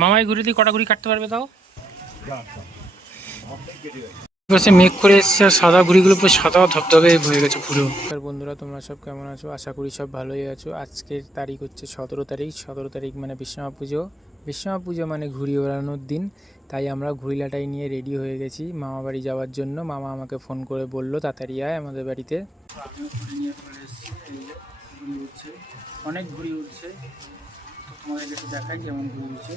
মামাই ঘুরে দিয়ে কটা ঘুরি কাটতে পারবে তাও? মেঘ করে এসছে আর সাদা ঘুড়িগুলো পুরো সাদা ধবধবে হয়ে গেছে পুরো। বন্ধুরা তোমরা সব কেমন আছো? আশা করি সব ভালোই আছো। আজকের তারিখ হচ্ছে 17 তারিখ। 17 তারিখ মানে বিশ্বকর্মা পুজো। বিশ্বকর্মা পুজো মানে ঘুড়ি ওড়ানোর দিন। তাই আমরা ঘুড়িলাটাই নিয়ে রেডি হয়ে গেছি মামা বাড়ি যাওয়ার জন্য। মামা আমাকে ফোন করে বললো তাড়াতাড়ি আয় আমাদের বাড়িতে। আমিও ঘুড়ি নিয়ে চলে এসেছি। ঘুড়ি উঠছে, অনেক ঘুড়ি উঠছে। তো তোমাদের একটু দেখাই যেমন ঘুড়ি উঠছে।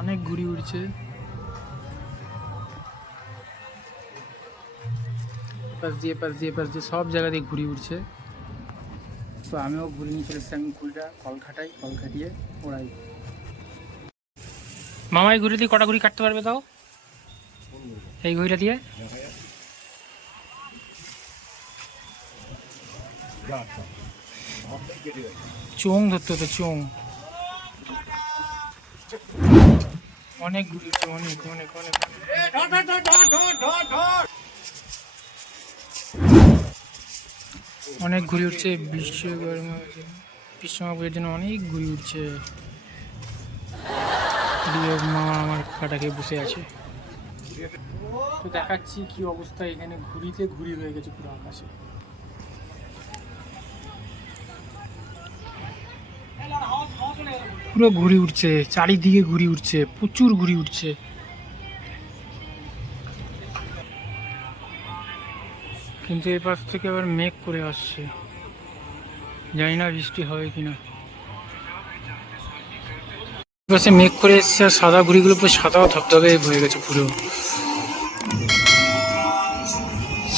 অনেক ঘুড়ি উড়ছে, পাশ দিয়ে সব জায়গা দিয়ে ঘুড়ি উড়ছে। তো আমিও ঘুড়ি নিয়ে চলে এসেছি। আমি ঘুড়িটা কল খাটিয়ে ওড়াই। মামাই ঘুড়ি দিয়ে কটা ঘুড়ি কাটতে পারবে তাও? এই ঘুড়িটা দিয়ে চোং ধরতে হতো, চোং। অনেক ঘুড়ি উঠছে, অনেক অনেক অনেক অনেক ঘুড়ি উঠছে। বিশ্বকর্মা পুজোর জন্য অনেক ঘুড়ি উঠছে। মামা আমার কাটাকে বসে আছে। তো দেখাচ্ছি কি অবস্থা। এখানে ঘুড়িতে ঘুড়ি হয়ে গেছে পুরো আকাশে। পুরো ঘুড়ি উঠছে, চারিদিকে ঘুড়ি উঠছে, প্রচুর ঘুড়ি উঠছে। কিন্তু এই পাশ থেকে আবার মেঘ করে আসছে, জানি না বৃষ্টি হবে কিনা। পাশে মেঘ করে এসছে আর সাদা ঘুড়িগুলো পুরো সাদা ধবধবে হয়ে গেছে পুরো।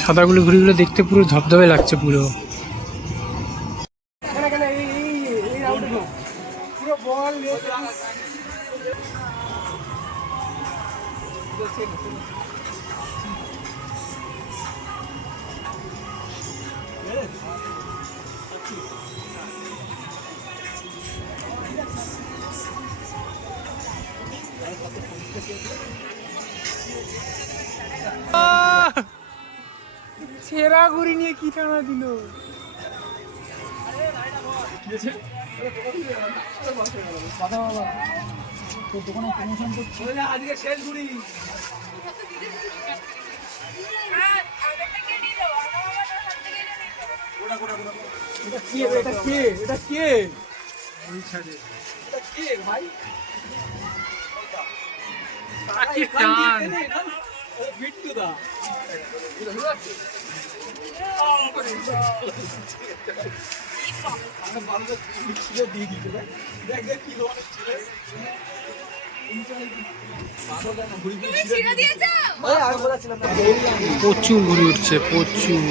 সাদাগুলো ঘুড়িগুলো দেখতে পুরো ধবধবে লাগছে পুরো। সেরা ঘুড়ি নিয়ে কি টানা দিল। প্রচুর ঘুড়ি উঠছে, প্রচুর।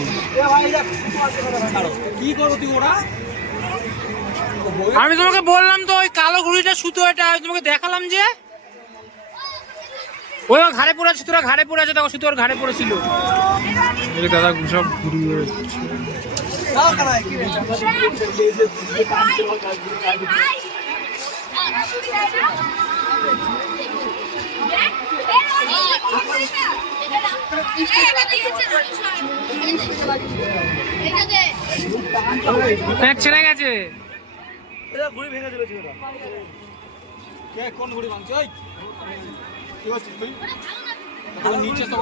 আমি তোমাকে বললাম তো ওই কালো ঘুড়িটা সুতো, এটা তোমাকে দেখালাম যে ওই ঘাড়ে পড়ে আছে, তোরা ঘাড়ে পড়ে আছে, দেখো সুতো ওর ঘাড়ে পড়েছিল। দাদা সব ঘুড়ি উড়ছে। ছেড়ে গেছে, ঘুড়ি ভেঙে দিল। কোন ঘুড়ি ভাঙছে? নিচে তো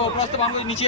নিচে